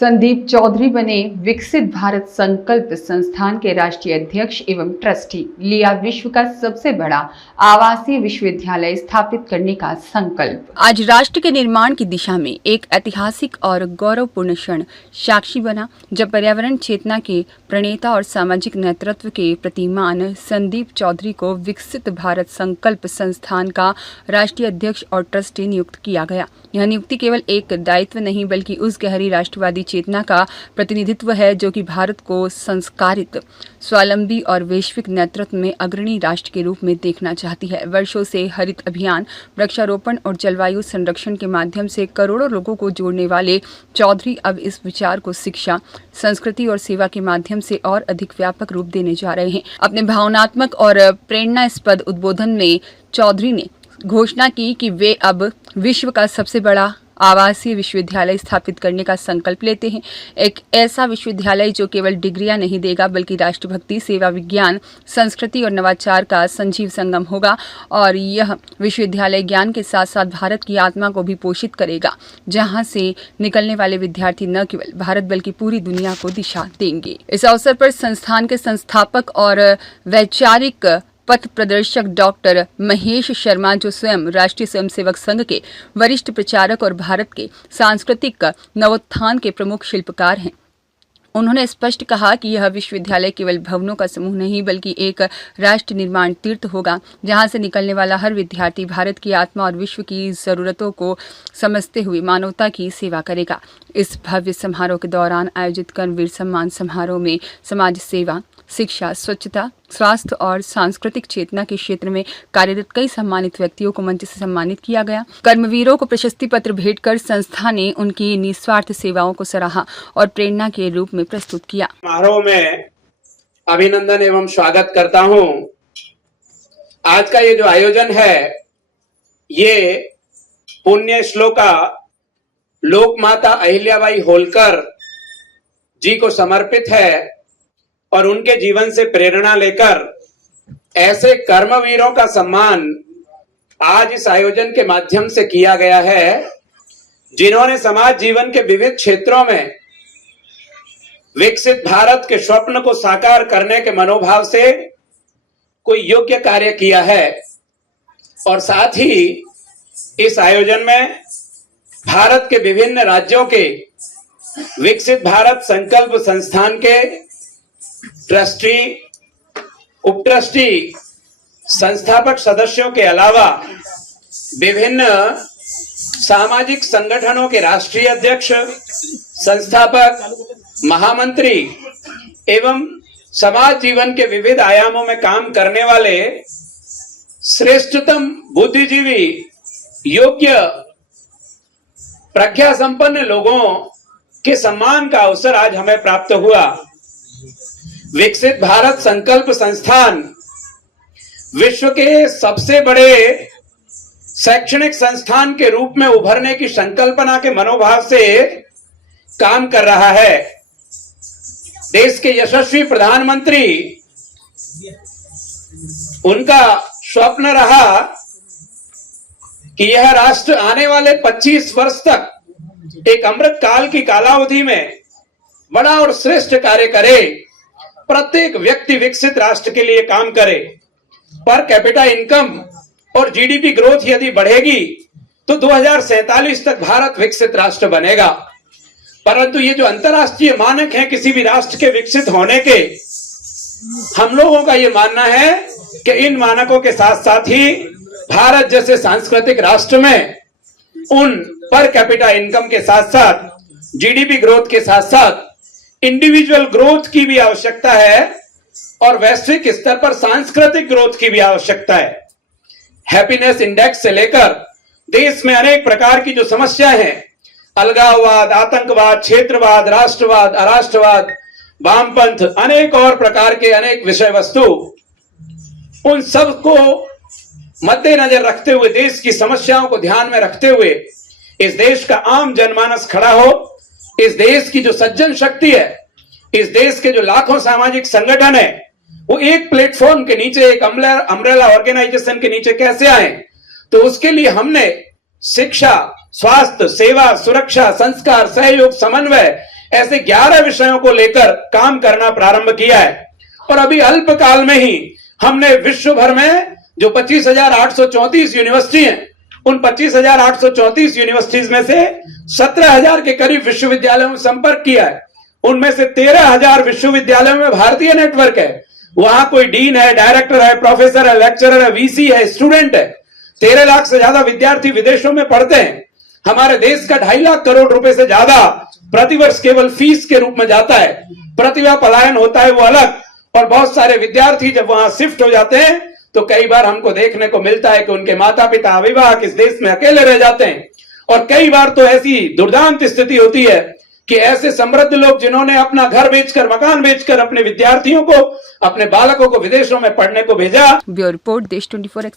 संदीप चौधरी बने विकसित भारत संकल्प संस्थान के राष्ट्रीय अध्यक्ष एवं ट्रस्टी। लिया विश्व का सबसे बड़ा आवासीय विश्वविद्यालय स्थापित करने का संकल्प। आज राष्ट्र के निर्माण की दिशा में एक ऐतिहासिक और गौरवपूर्ण क्षण साक्षी बना, जब पर्यावरण चेतना के प्रणेता और सामाजिक नेतृत्व के प्रतिमान संदीप चौधरी को विकसित भारत संकल्प संस्थान का राष्ट्रीय अध्यक्ष और ट्रस्टी नियुक्त किया गया। यह नियुक्ति केवल एक दायित्व नहीं, बल्कि उस गहरी राष्ट्रवादी चेतना का प्रतिनिधित्व है जो कि भारत को संस्कारित, स्वावलंबी और वैश्विक नेतृत्व में अग्रणी राष्ट्र के रूप में देखना चाहती है। वर्षों से हरित अभियान, वृक्षारोपण और जलवायु संरक्षण के माध्यम से करोड़ों लोगों को जोड़ने वाले चौधरी अब इस विचार को शिक्षा, संस्कृति और सेवा के माध्यम से और अधिक व्यापक रूप देने जा रहे हैं। अपने भावनात्मक और प्रेरणास्पद उद्बोधन में चौधरी ने घोषणा की कि वे अब विश्व का सबसे बड़ा आवासीय विश्वविद्यालय स्थापित करने का संकल्प लेते हैं। एक ऐसा विश्वविद्यालय जो केवल डिग्रियां नहीं देगा, बल्कि राष्ट्रभक्ति, सेवा, विज्ञान, संस्कृति और नवाचार का संजीव संगम होगा। और यह विश्वविद्यालय ज्ञान के साथ साथ भारत की आत्मा को भी पोषित करेगा, जहां से निकलने वाले विद्यार्थी न केवल भारत बल्कि पूरी दुनिया को दिशा देंगे। इस अवसर पर संस्थान के संस्थापक और वैचारिक पथ प्रदर्शक डॉक्टर महेश शर्मा, जो स्वयं राष्ट्रीय स्वयंसेवक संघ के वरिष्ठ प्रचारक और भारत के सांस्कृतिक नवोत्थान के प्रमुख शिल्पकार हैं, उन्होंने स्पष्ट कहा कि यह विश्वविद्यालय केवल भवनों का समूह नहीं, बल्कि एक राष्ट्र निर्माण तीर्थ होगा, जहां से निकलने वाला हर विद्यार्थी भारत की आत्मा और विश्व की ज़रूरतों को समझते हुए मानवता की सेवा करेगा। इस भव्य समारोह के दौरान आयोजित कर्मवीर सम्मान समारोह में समाज सेवा, शिक्षा, स्वच्छता, स्वास्थ्य और सांस्कृतिक चेतना के क्षेत्र में कार्यरत कई सम्मानित व्यक्तियों को मंच से सम्मानित किया गया। कर्मवीरों को प्रशस्ति पत्र भेंट कर संस्था ने उनकी निस्वार्थ सेवाओं को सराहा और प्रेरणा के रूप में प्रस्तुत किया। समारोह में अभिनंदन एवं स्वागत करता हूं। आज का ये जो आयोजन है, ये पुण्य श्लोका लोकमाता अहिल्याबाई होलकर जी को समर्पित है और उनके जीवन से प्रेरणा लेकर ऐसे कर्मवीरों का सम्मान आज इस आयोजन के माध्यम से किया गया है, जिन्होंने समाज जीवन के विविध क्षेत्रों में विकसित भारत के स्वप्न को साकार करने के मनोभाव से कोई योग्य कार्य किया है। और साथ ही इस आयोजन में भारत के विभिन्न राज्यों के विकसित भारत संकल्प संस्थान के ट्रस्टी, उप ट्रस्टी, संस्थापक सदस्यों के अलावा विभिन्न सामाजिक संगठनों के राष्ट्रीय अध्यक्ष, संस्थापक, महामंत्री एवं समाज जीवन के विविध आयामों में काम करने वाले श्रेष्ठतम बुद्धिजीवी, योग्य, प्रज्ञा संपन्न लोगों के सम्मान का अवसर आज हमें प्राप्त हुआ। विकसित भारत संकल्प संस्थान विश्व के सबसे बड़े शैक्षणिक संस्थान के रूप में उभरने की संकल्पना के मनोभाव से काम कर रहा है। देश के यशस्वी प्रधानमंत्री, उनका स्वप्न रहा कि यह राष्ट्र आने वाले 25 वर्ष तक एक अमृत काल की कालावधि में बड़ा और श्रेष्ठ कार्य करे, प्रत्येक व्यक्ति विकसित राष्ट्र के लिए काम करे। पर कैपिटा इनकम और जीडीपी ग्रोथ यदि बढ़ेगी तो 2047 तक भारत विकसित राष्ट्र बनेगा। परंतु ये जो अंतरराष्ट्रीय मानक हैं किसी भी राष्ट्र के विकसित होने के, हम लोगों का ये मानना है कि इन मानकों के साथ साथ ही भारत जैसे सांस्कृतिक राष्ट्र में उन पर कैपिटा इनकम के साथ साथ जीडीपी ग्रोथ के साथ साथ इंडिविजुअल ग्रोथ की भी आवश्यकता है और वैश्विक स्तर पर सांस्कृतिक ग्रोथ की भी आवश्यकता है। हैप्पीनेस इंडेक्स से लेकर देश में अनेक प्रकार की जो समस्याएं हैं, अलगाववाद, आतंकवाद, क्षेत्रवाद, राष्ट्रवाद, अराष्ट्रवाद, वामपंथ, अनेक और प्रकार के अनेक विषय वस्तु, उन सब को मद्देनजर रखते हुए, देश की समस्याओं को ध्यान में रखते हुए इस देश का आम जनमानस खड़ा हो। इस देश की जो सज्जन शक्ति है, इस देश के जो लाखों सामाजिक संगठन है, वो एक प्लेटफॉर्म के नीचे, एक अम्ब्रेला ऑर्गेनाइजेशन के नीचे कैसे आए, तो उसके लिए हमने शिक्षा, स्वास्थ्य, सेवा, सुरक्षा, संस्कार, सहयोग, समन्वय ऐसे 11 विषयों को लेकर काम करना प्रारंभ किया है। और अभी अल्पकाल में ही हमने विश्व भर में जो 25,834 यूनिवर्सिटी हैं, उन 25,834 यूनिवर्सिटीज में से 17,000 के करीब विश्वविद्यालयों में संपर्क किया है। उनमें से 13,000 विश्वविद्यालयों में भारतीय नेटवर्क है। वहां कोई डीन है, डायरेक्टर है, प्रोफेसर है, लेक्चरर है, वीसी है, स्टूडेंट है। 13 लाख से ज्यादा विद्यार्थी विदेशों में पढ़ते हैं। हमारे देश का 2.5 लाख करोड़ रुपए से ज्यादा प्रतिवर्ष केवल फीस के रूप में जाता है। प्रतिभा पलायन होता है वो अलग। और बहुत सारे विद्यार्थी जब वहां शिफ्ट हो जाते हैं तो कई बार हमको देखने को मिलता है कि उनके माता पिता अभिभावक इस देश में अकेले रह जाते हैं। और कई बार तो ऐसी दुर्दांत स्थिति होती है कि ऐसे समृद्ध लोग जिन्होंने अपना घर बेचकर, मकान बेचकर अपने विद्यार्थियों को, अपने बालकों को विदेशों में पढ़ने को भेजा। ब्यूरो रिपोर्ट देश 24 एक्सप्रेस।